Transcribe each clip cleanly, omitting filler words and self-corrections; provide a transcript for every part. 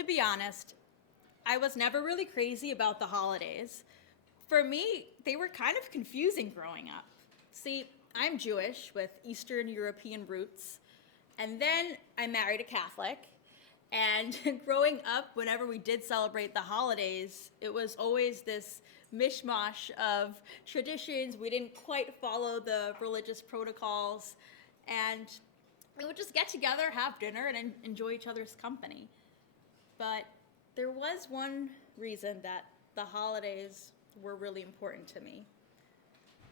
To be honest, I was never really crazy about the holidays. For me, they were kind of confusing growing up. See, I'm Jewish with Eastern European roots, and then I married a Catholic. And growing up, whenever we did celebrate the holidays, it was always this mishmash of traditions. We didn't quite follow the religious protocols, and we would just get together, have dinner, and enjoy each other's company. But there was one reason that the holidays were really important to me.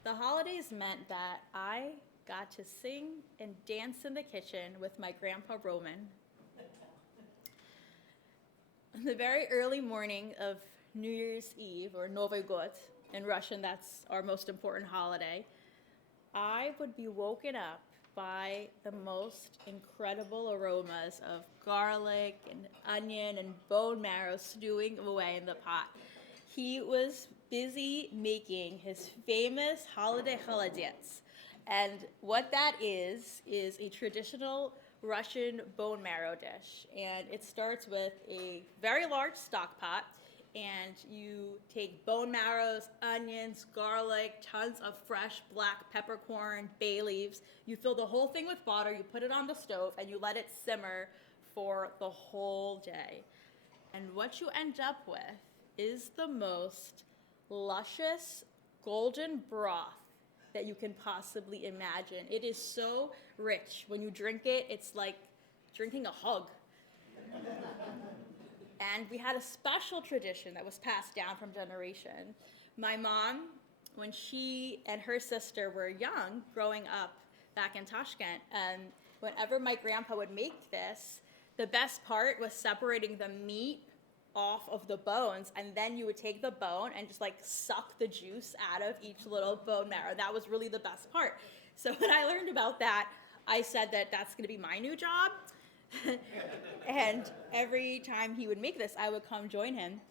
The holidays meant that I got to sing and dance in the kitchen with my grandpa Roman. On the very early morning of New Year's Eve, or Novy God, in Russian, that's our most important holiday, I would be woken up by the most incredible aromas of garlic and onion and bone marrow stewing away in the pot. He was busy making his famous holiday holodets. And what that is a traditional Russian bone marrow dish. And it starts with a very large stock pot, and you take bone marrows, onions, garlic, tons of fresh black peppercorn, bay leaves. You fill the whole thing with water, you put it on the stove, and you let it simmer for the whole day. And what you end up with is the most luscious golden broth that you can possibly imagine. It is so rich. When you drink it, it's like drinking a hug. And we had a special tradition that was passed down from generation. My mom, when she and her sister were young, growing up back in Tashkent, and whenever my grandpa would make this, the best part was separating the meat off of the bones, and then you would take the bone and just like suck the juice out of each little bone marrow. That was really the best part. So when I learned about that, I said that that's going to be my new job. And every time he would make this, I would come join him.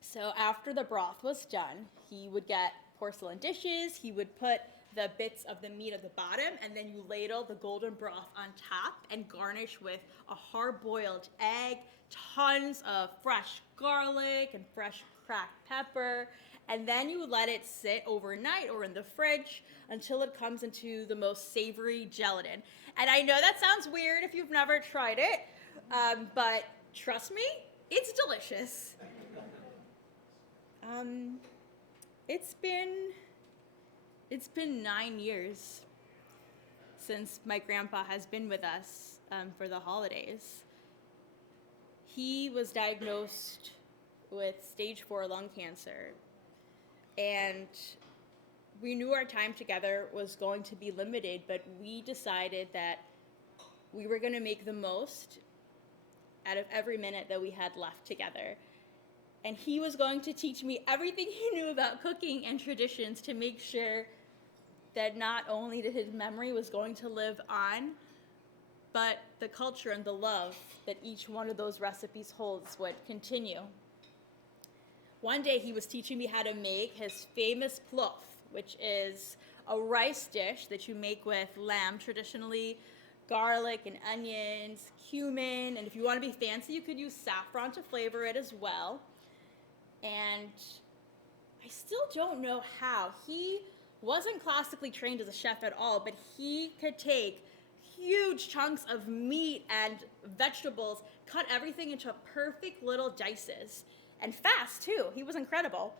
So after the broth was done, he would get porcelain dishes. He would put the bits of the meat at the bottom, and then you ladle the golden broth on top and garnish with a hard-boiled egg, tons of fresh garlic and fresh cracked pepper, and then you let it sit overnight or in the fridge until it comes into the most savory gelatin. And I know that sounds weird if you've never tried it, but trust me, it's delicious. It's been 9 years since my grandpa has been with us for the holidays. He was diagnosed with stage 4 lung cancer, and we knew our time together was going to be limited, but we decided that we were going to make the most out of every minute that we had left together. And he was going to teach me everything he knew about cooking and traditions to make sure that not only that his memory was going to live on, but the culture and the love that each one of those recipes holds would continue. One day he was teaching me how to make his famous plof, which is a rice dish that you make with lamb, traditionally garlic and onions, cumin, and if you want to be fancy, you could use saffron to flavor it as well. And I still don't know how. He wasn't classically trained as a chef at all, but he could take huge chunks of meat and vegetables, cut everything into perfect little dices, and fast too. He was incredible.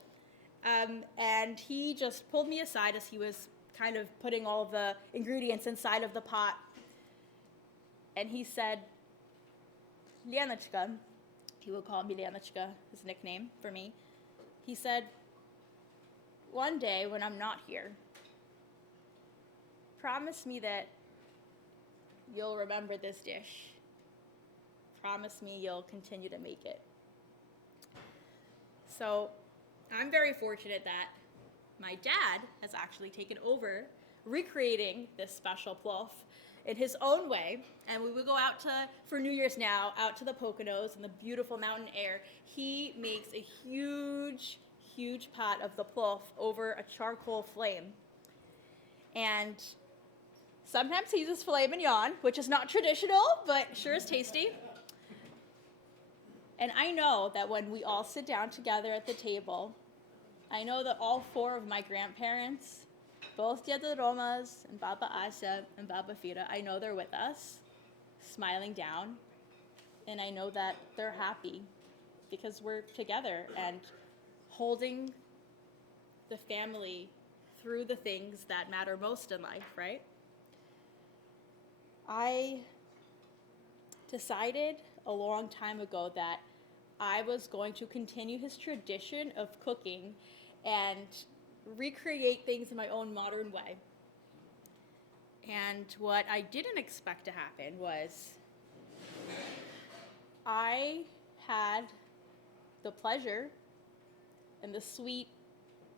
And he just pulled me aside as he was kind of putting all of the ingredients inside of the pot. And he said, Lenachka, he would call me Lenachka, his nickname for me. He said, one day when I'm not here, promise me that you'll remember this dish. Promise me you'll continue to make it. So I'm very fortunate that my dad has actually taken over recreating this special plof in his own way, and we would go out for New Year's now, out to the Poconos in the beautiful mountain air. He makes a huge pot of the plof over a charcoal flame. And sometimes he uses filet mignon, which is not traditional, but sure is tasty. And I know that when we all sit down together at the table, I know that all four of my grandparents, both Tia de Romas and Baba Asa and Baba Fira, I know they're with us, smiling down. And I know that they're happy because we're together and holding the family through the things that matter most in life, right? I decided a long time ago that I was going to continue his tradition of cooking and recreate things in my own modern way. And what I didn't expect to happen was I had the pleasure and the sweet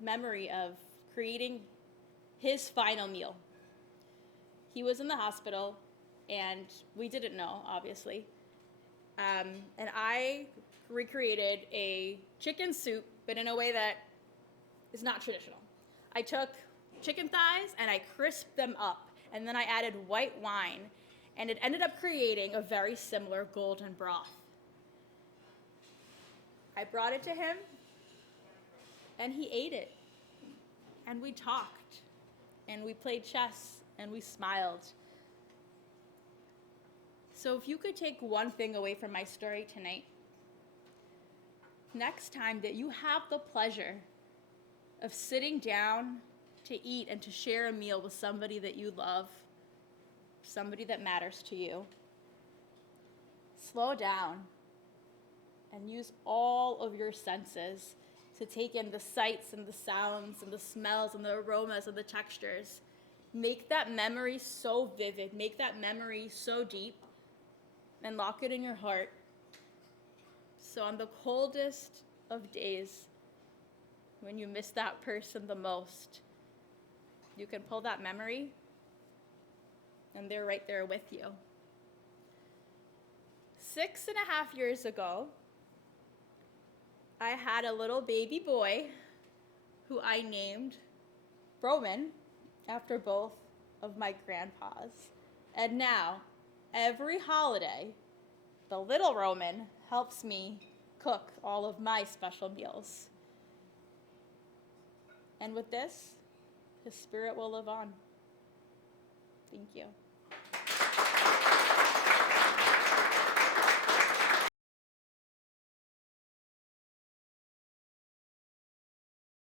memory of creating his final meal. He was in the hospital, and we didn't know, obviously. And I recreated a chicken soup, but in a way that is not traditional. I took chicken thighs and I crisped them up, and then I added white wine, and it ended up creating a very similar golden broth. I brought it to him, and he ate it. And we talked, and we played chess, and we smiled. So if you could take one thing away from my story tonight, next time that you have the pleasure of sitting down to eat and to share a meal with somebody that you love, somebody that matters to you, slow down and use all of your senses to take in the sights and the sounds and the smells and the aromas and the textures. Make that memory so vivid, make that memory so deep, and lock it in your heart. So on the coldest of days, when you miss that person the most, you can pull that memory, and they're right there with you. 6.5 years ago, I had a little baby boy who I named Roman after both of my grandpas. And now, every holiday, the little Roman helps me cook all of my special meals. And with this, his spirit will live on. Thank you.